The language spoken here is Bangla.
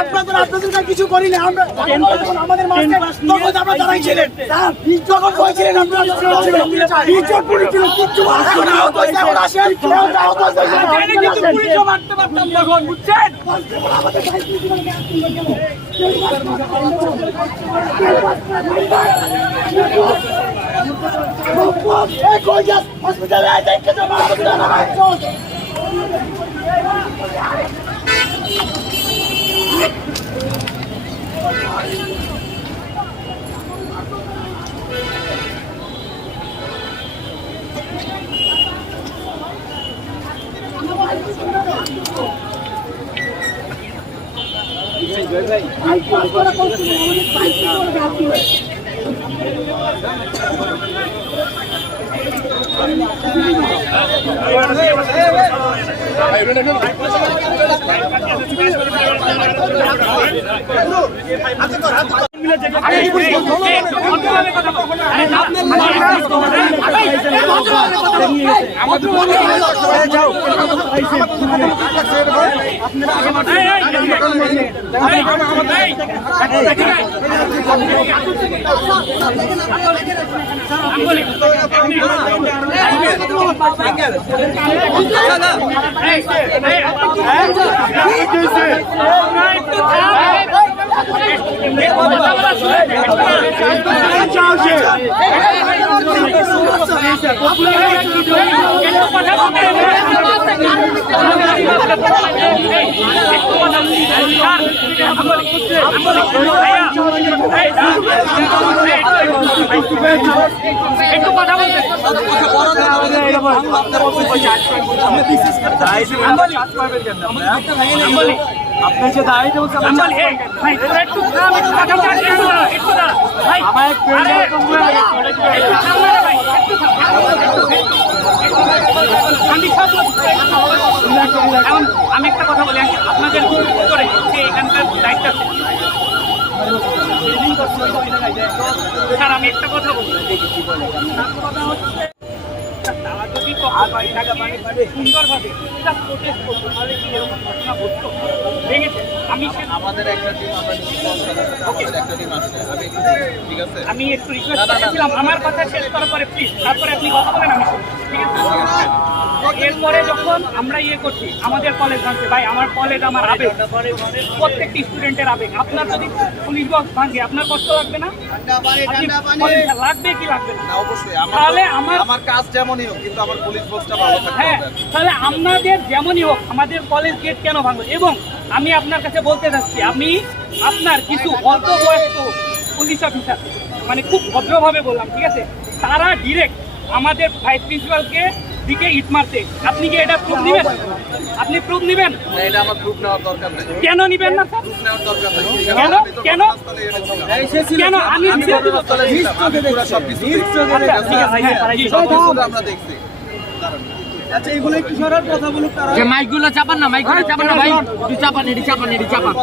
আপনাদের কিছু করি না আমরা আমাদের দাঁড়াইছিলেন যখন হয়েছিলেন আপনার যে দাঁড়িয়ে বলছে আমি একটা কথা বলি আপনাদের উত্তরে যে এখানকার দায়িত্ব আছে স্যার আমি একটা কথা বলি তারা যদি সুন্দরভাবে প্রোটেস্ট করতো তাহলে কি এরকম ঘটনা ঘটতো ভেঙেছে আমাদের একটা টিম আসছে আমি একটু রিকোয়েস্ট করেছিলাম আমার কথা শেষ করার পরে প্লিজ তারপরে আপনি কথা বলেন আমি শুনি ঠিক আছে এরপরে যখন আমরা করছি আমাদের কলেজ ভাঙছে ভাই আমার কলেজ আমার আবেগ প্রত্যেকটি স্টুডেন্টের আবেগ আপনার যদি পুলিশ বক্স ভাঙে আপনার কষ্ট লাগবে না লাগবে কি লাগবে না অবশ্যই তাহলে আমার কাজ যেমনই হোক কিন্তু আমার পুলিশ বক্সটা ভালো থাকবে হ্যাঁ তাহলে আপনাদের যেমনই হোক আমাদের কলেজ গেট কেন ভাঙলো এবং আমি আপনার কাছে বলতে চাচ্ছি আমি আপনার কিছু অল্প বয়স্ক পুলিশ অফিসার মানে খুব ভদ্রভাবে বললাম ঠিক আছে তারা ডিরেক্ট আমাদের ভাইস প্রিন্সিপালকে দিকে ইট মারতে আপনি কি এটা প্রুফ নেবেন আপনি প্রুফ নেবেন না এটা আমার প্রুফ নেওয়ার দরকার নেই কেন নেবেন না স্যার প্রুফ নেওয়ার দরকার নেই কেন কেন আমি আমরা দেখছি আচ্ছা এগুলো একটু সরার কথা বলুক তারা মাইকগুলো চাপান না ভাই চাপান এটি চাপান